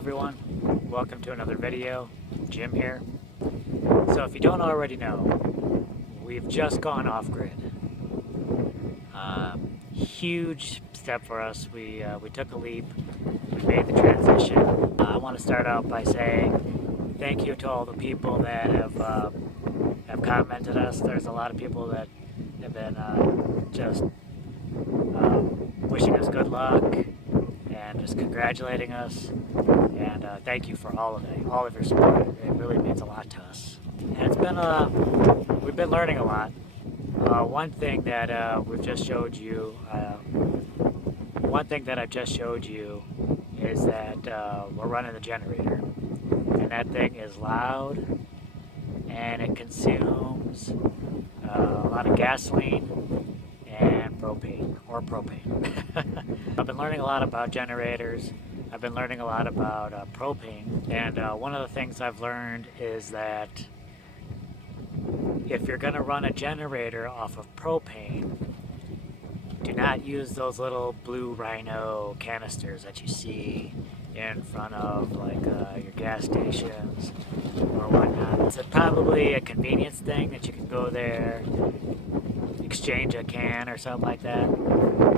everyone, welcome to another video. Jim here. So if you don't already know, we've just gone off-grid. Huge step for us. We took a leap. We made the transition. I want to start out by saying thank you to all the people that have commented us. There's a lot of people that have been just wishing us good luck and just congratulating us. And thank you for all of your support. It really means a lot to us. And it's been we've been learning a lot. One thing that we've just showed you. One thing that I've just showed you is that we're running the generator, and that thing is loud, and it consumes a lot of gasoline and propane. I've been learning a lot about generators. I've been learning a lot about propane, and one of the things I've learned is that if you're going to run a generator off of propane, do not use those little blue Rhino canisters that you see in front of like your gas stations or whatnot. It's probably a convenience thing that you can go there, exchange a can or something like that.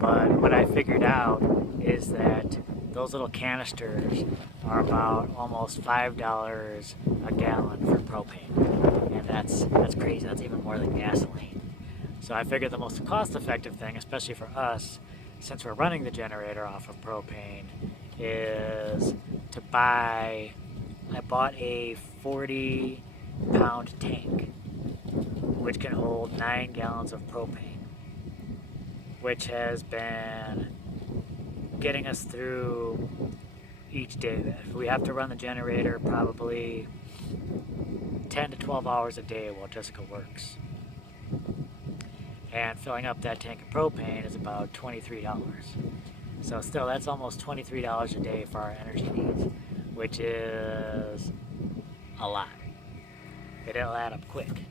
But what I figured out is that those little canisters are about almost $5 a gallon for propane, and that's crazy. That's even more than gasoline. So I figured the most cost-effective thing, especially for us, since we're running the generator off of propane, is to buy. I bought a 40-pound tank, which can hold 9 gallons of propane, which has been getting us through each day. If we have to run the generator probably 10 to 12 hours a day while Jessica works. And filling up that tank of propane is about $23. So still, that's almost $23 a day for our energy needs, which is a lot. It'll add up quick.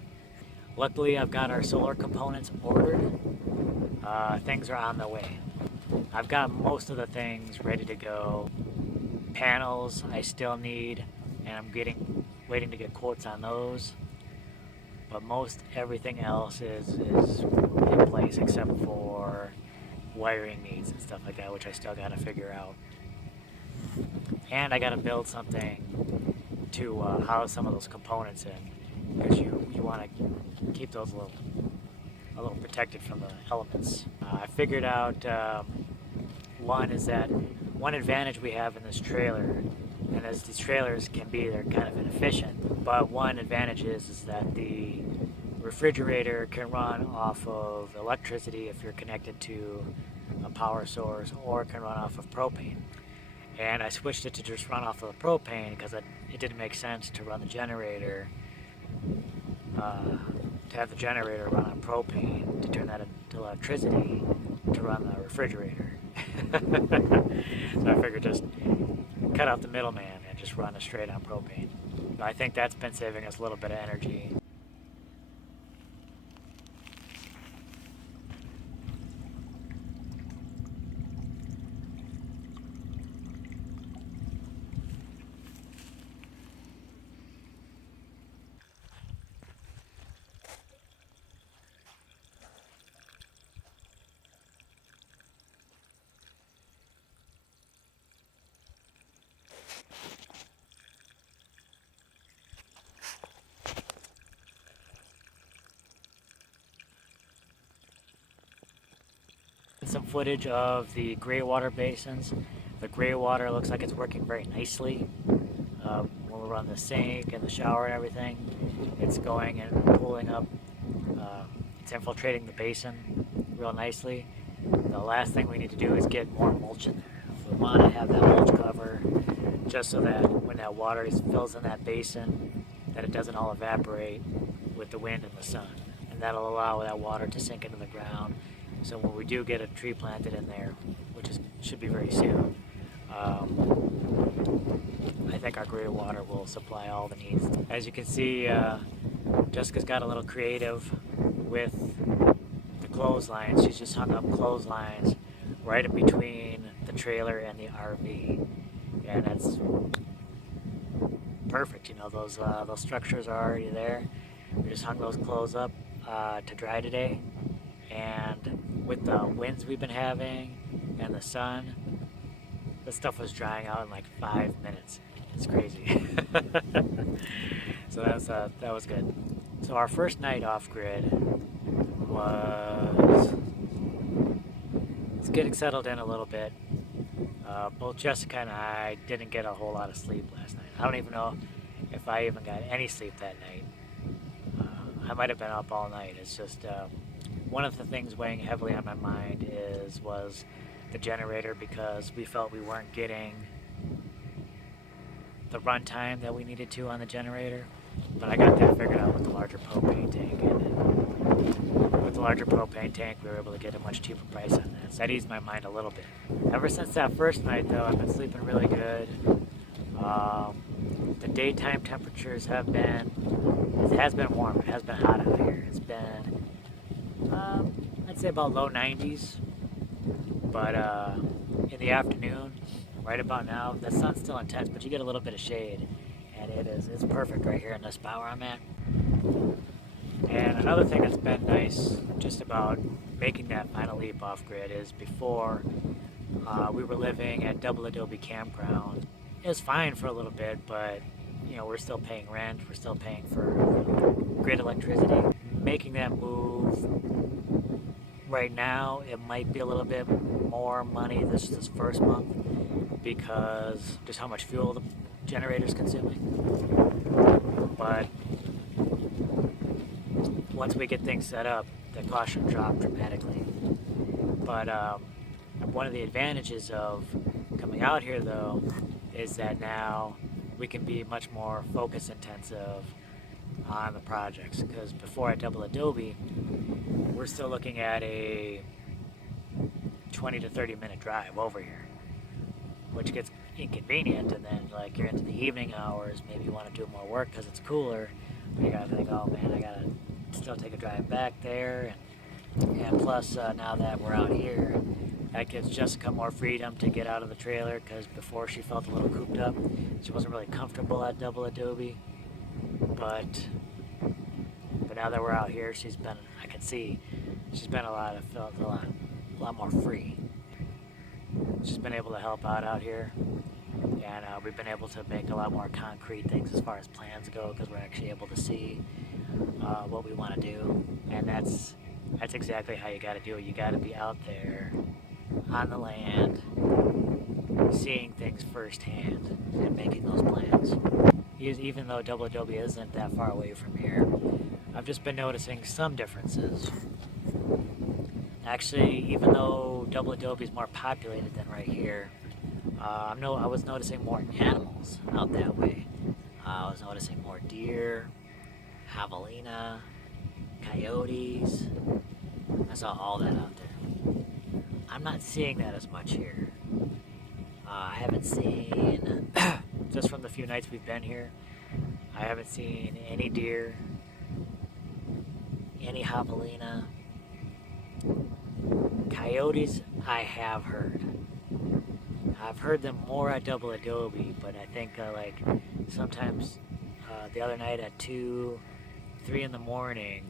Luckily, I've got our solar components ordered. Things are on the way. I've got most of the things ready to go. Panels I still need, and I'm waiting to get quotes on those. But most everything else is in place except for wiring needs and stuff like that, which I still got to figure out. And I got to build something to house some of those components in, because you want to keep those a little protected from the elements. I figured out one advantage we have in this trailer, and as these trailers can be, they're kind of inefficient, but one advantage is that the refrigerator can run off of electricity if you're connected to a power source, or it can run off of propane. And I switched it to just run off of propane because it didn't make sense to run the generator, to have the generator run on propane, to turn that into electricity to run the refrigerator. So I figured just cut out the middleman and just run it straight on propane. But I think that's been saving us a little bit of energy. Some footage of the gray water basins. The gray water looks like it's working very nicely. When we run the sink and the shower and everything, it's going and pulling up. It's infiltrating the basin real nicely. The last thing we need to do is get more mulch in there. We want to have that mulch cover just so that when that water fills in that basin, that it doesn't all evaporate with the wind and the sun. And that'll allow that water to sink into the ground. So when we do get a tree planted in there, which should be very soon, I think our gray water will supply all the needs. As you can see, Jessica's got a little creative with the clotheslines. She's just hung up clotheslines right in between the trailer and the RV. and that's perfect. You know, those structures are already there. We just hung those clothes up to dry today, and with the winds we've been having and the sun, this stuff was drying out in like 5 minutes. It's crazy. So that was good. So our first night off grid was it's getting settled in a little bit. Both Jessica and I didn't get a whole lot of sleep last night. I don't even know if I even got any sleep that night. I might have been up all night. It's just one of the things weighing heavily on my mind was the generator, because we felt we weren't getting the runtime that we needed to on the generator. But I got that figured out with the larger propane tank, and with the larger propane tank we were able to get a much cheaper price on that. So that eased my mind a little bit. Ever since that first night though, I've been sleeping really good. The daytime temperatures it has been warm, it has been hot out here. It's been, I'd say about low 90s, but in the afternoon, right about now, the sun's still intense, but you get a little bit of shade, and it's perfect right here in this spot where I'm at. And another thing that's been nice just about making that final leap off grid is before we were living at Double Adobe Campground. It was fine for a little bit, but you know, we're still paying rent, we're still paying for grid electricity. Making that move right now, it might be a little bit more money this first month because just how much fuel the generator's consuming. But once we get things set up, the cost should drop dramatically. But one of the advantages of coming out here though is that now we can be much more focus intensive on the projects, because before at Double Adobe we're still looking at a 20 to 30 minute drive over here, which gets inconvenient, and then like you're into the evening hours, maybe you want to do more work because it's cooler, but you gotta think, oh man, I gotta still take a drive back there, and plus now that we're out here, that gives Jessica more freedom to get out of the trailer, because before she felt a little cooped up. She wasn't really comfortable at Double Adobe, but now that we're out here, I can see she's been felt a lot more free. She's been able to help out here, and we've been able to make a lot more concrete things as far as plans go, because we're actually able to see what we want to do, and that's exactly how you got to do it. You got to be out there on the land, seeing things firsthand and making those plans. Even though Double Adobe isn't that far away from here, I've just been noticing some differences. Actually, even though Double Adobe is more populated than right here, I was noticing more animals out that way. I was noticing more deer, javelina, coyotes. I saw all that out there. I'm not seeing that as much here. I haven't seen, just from the few nights we've been here, I haven't seen any deer, any javelina. Coyotes, I have heard. I've heard them more at Double Adobe, but I think like sometimes the other night at 2, 3 in the morning,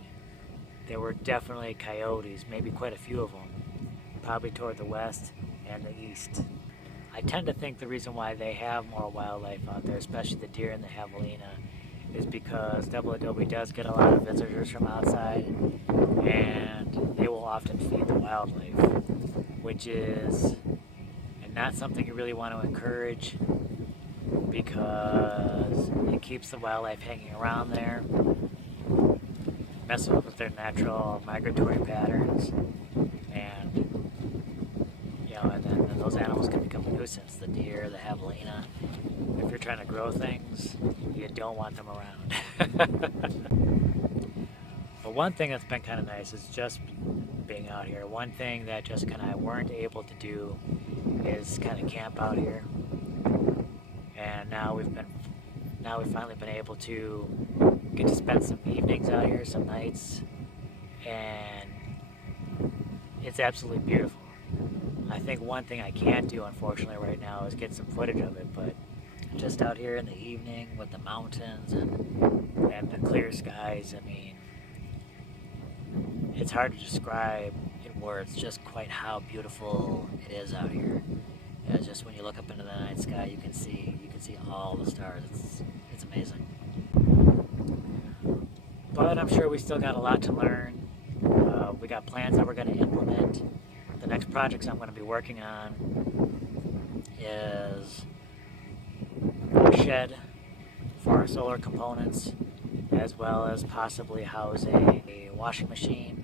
there were definitely coyotes, maybe quite a few of them, probably toward the west and the east. I tend to think the reason why they have more wildlife out there, especially the deer and the javelina, is because Double Adobe does get a lot of visitors from outside, and they will often feed the wildlife, which is not something you really want to encourage, because it keeps the wildlife hanging around there, messing with their natural migratory patterns, and then those animals can become a nuisance. The deer, the javelina. If you're trying to grow things, you don't want them around. But one thing that's been kind of nice is just being out here. One thing that Jessica and I weren't able to do is kind of camp out here, and now we've finally been able to get to spend some evenings out here, some nights, and it's absolutely beautiful. I think one thing I can't do, unfortunately, right now is get some footage of it, but just out here in the evening with the mountains and the clear skies, I mean, it's hard to describe in words just quite how beautiful it is out here. Just when you look up into the night sky, you can see all the stars. It's amazing. But I'm sure we still got a lot to learn. We got plans that we're going to implement. The next projects I'm going to be working on is a shed for our solar components, as well as possibly housing a washing machine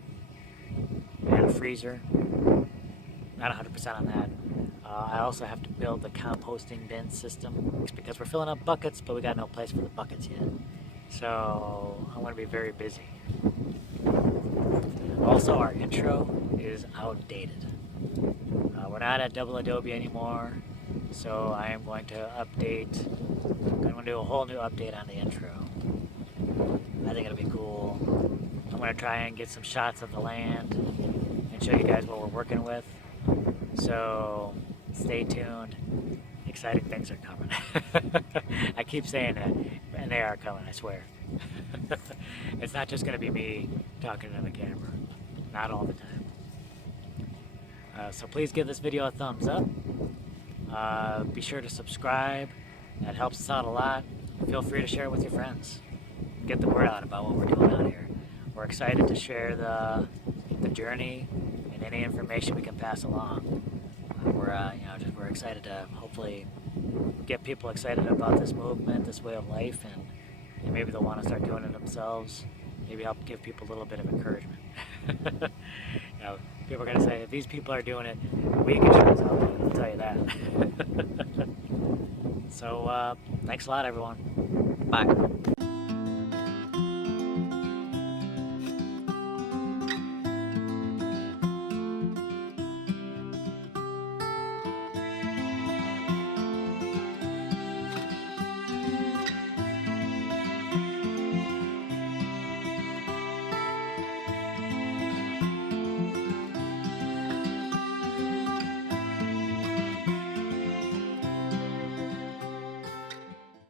and a freezer. Not 100% on that. I also have to build the composting bin system because we're filling up buckets, but we got no place for the buckets yet. So I'm going to be very busy. Also, our intro is outdated. We're not at Double Adobe anymore, so I am going to update. I'm going to do a whole new update on the intro. I think it'll be cool. I'm going to try and get some shots of the land and show you guys what we're working with. So stay tuned. Exciting things are coming. I keep saying that, and they are coming, I swear. It's not just going to be me talking to the camera. Not all the time. So please give this video a thumbs up. Be sure to subscribe. That helps us out a lot. Feel free to share it with your friends. Get the word out about what we're doing out here. We're excited to share the journey and any information we can pass along. We're excited to hopefully get people excited about this movement, this way of life, and maybe they'll want to start doing it themselves. Maybe help give people a little bit of encouragement. People are going to say, if these people are doing it, we can sure as hell do it, I'll tell you that. So, thanks a lot, everyone. Bye.